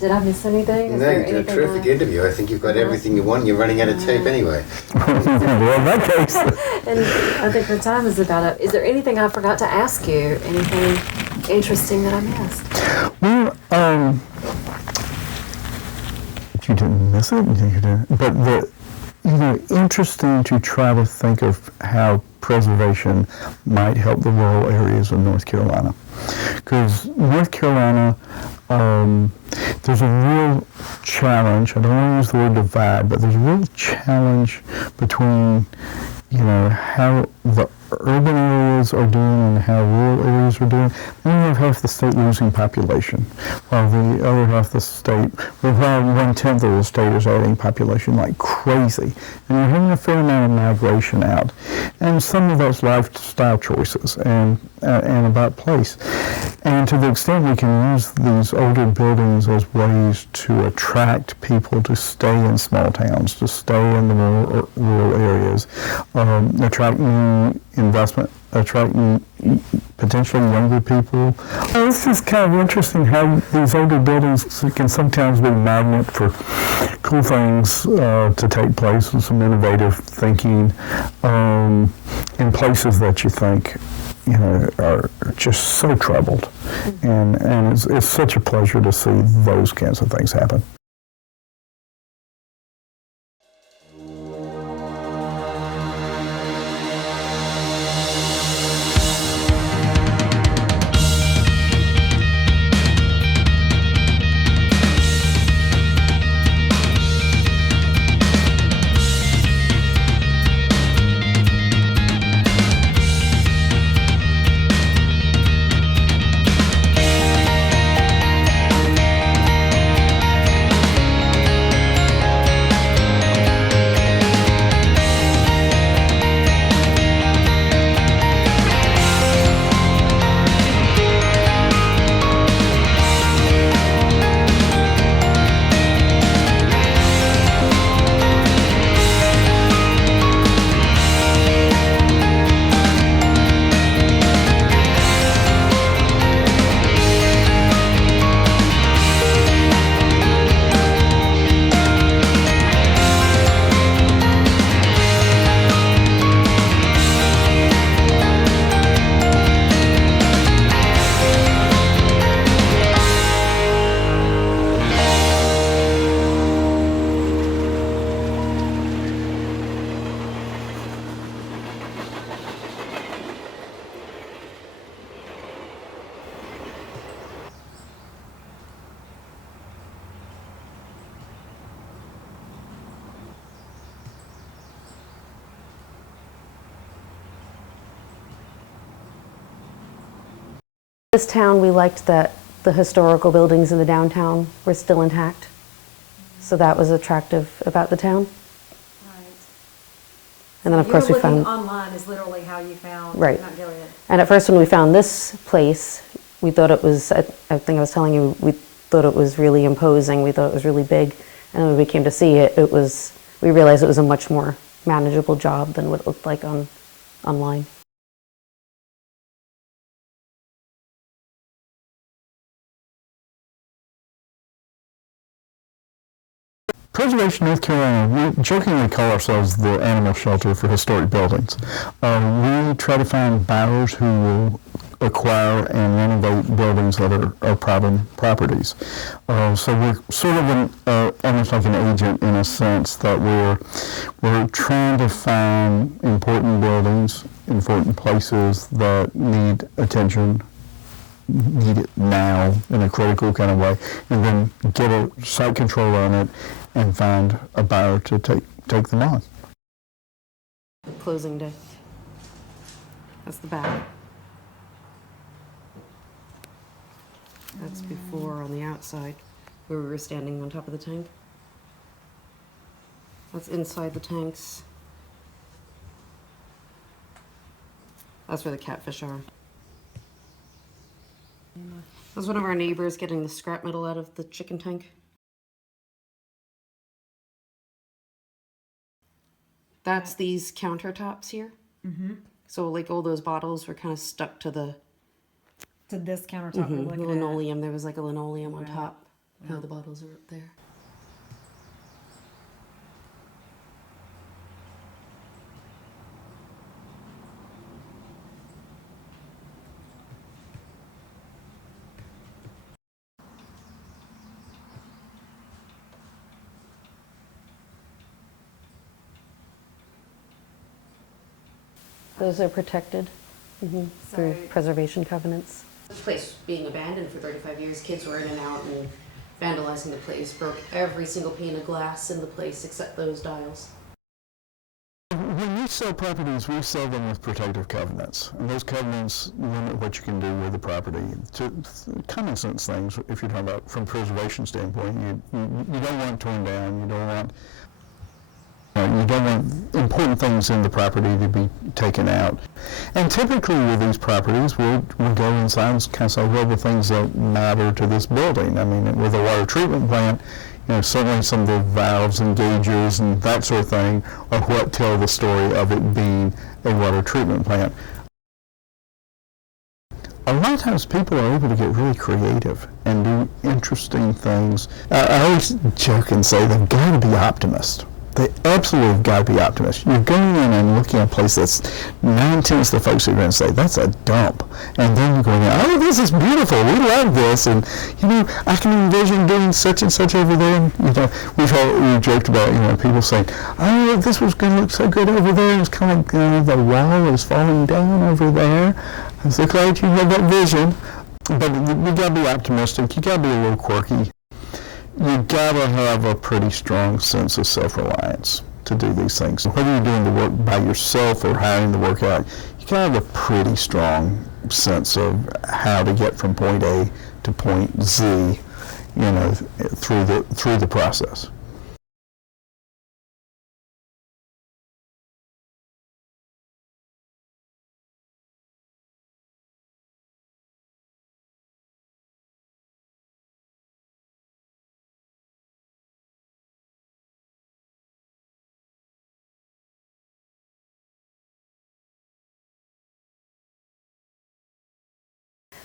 Did I miss anything? No, you did a terrific interview. I think you've got everything you want. You're running out of tape anyway. Well, in that case. And I think our time is about up. Is there anything I forgot to ask you? Anything interesting that I missed? Well, you didn't miss it, you didn't. But interesting to try to think of how preservation might help the rural areas of North Carolina. Because North Carolina, there's a real challenge. I don't want to use the word divide, but there's a real challenge between, how the urban areas are doing and how rural areas are doing. Then you have half the state losing population, while the other half of the state, while 1/10 of the state is adding population like crazy. And you're having a fair amount of migration out. And some of those lifestyle choices and about place. And to the extent we can use these older buildings as ways to attract people to stay in small towns, to stay in the rural areas, attract new investment, attracting potentially younger people. It's just kind of interesting how these older buildings can sometimes be a magnet for cool things to take place and some innovative thinking in places that you think are just so troubled. And it's such a pleasure to see those kinds of things happen. This town, we liked that the historical buildings in the downtown were still intact. So that was attractive about the town. Right. And then of course we found... online is literally how you found Right. Mount Gilead. And at first when we found this place, we thought it was, I think I was telling you, we thought it was really imposing, we thought it was really big. And when we came to see it, we realized it was a much more manageable job than what it looked like online. Preservation North Carolina, we jokingly call ourselves the animal shelter for historic buildings. We try to find buyers who will acquire and renovate buildings that are private properties. So we're sort of almost like an agent in a sense that we're trying to find important buildings, important places that need attention, need it now in a critical kind of way, and then get a site control on it and find a buyer to take them on. Closing day. That's the back. That's before on the outside, where we were standing on top of the tank. That's inside the tanks. That's where the catfish are. That's one of our neighbors getting the scrap metal out of the chicken tank. That's these countertops here. Mm-hmm. So like all those bottles were kind of stuck to the To this countertop we're looking at. linoleum. There was like a linoleum on Right. top. how the bottles are up there. Those are protected through So- preservation covenants. The place being abandoned for 35 years, kids were in and out and vandalizing the place, broke every single pane of glass in the place except those dials. When we sell properties, we sell them with protective covenants. And those covenants limit what you can do with the property. To common sense things, if you're talking about from preservation standpoint, you don't want it torn down, you don't want important things in the property to be taken out. And typically with these properties, we'll go inside and kind of say, well, the things that matter to this building. I mean, with a water treatment plant, certainly some of the valves and gauges and that sort of thing are what tell the story of it being a water treatment plant. A lot of times people are able to get really creative and do interesting things. I always joke and say they've got to be optimists. They absolutely have got to be optimists. You're going in and looking at a place that's 9/10 of the folks are going to say, that's a dump. And then you're going, oh, this is beautiful. We love this. And, I can envision doing such and such over there. And, we've joked about, people saying, oh, this was going to look so good over there. It's kind of the wall is falling down over there. I'm so glad you had that vision. But you got to be optimistic. You got to be a little quirky. You gotta have a pretty strong sense of self-reliance to do these things. Whether you're doing the work by yourself or hiring the work out, you gotta have a pretty strong sense of how to get from point A to point Z, through the process.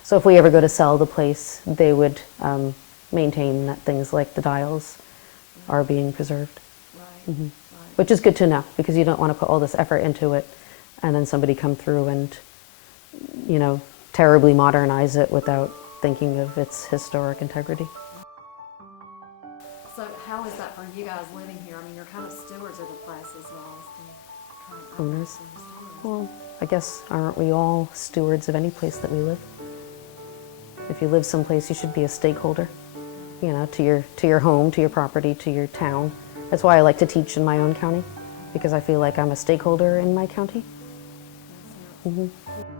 So if we ever go to sell the place, they would maintain that things like the dials are being preserved. Right, right. Which is good to know, because you don't want to put all this effort into it and then somebody come through and, terribly modernize it without thinking of its historic integrity. So how is that for you guys living here? I mean, you're kind of stewards of the place as well as the kind of Owners. owners. Well, I guess, aren't we all stewards of any place that we live? If you live someplace, you should be a stakeholder, to your home, to your property, to your town. That's why I like to teach in my own county, because I feel like I'm a stakeholder in my county. Makes sense.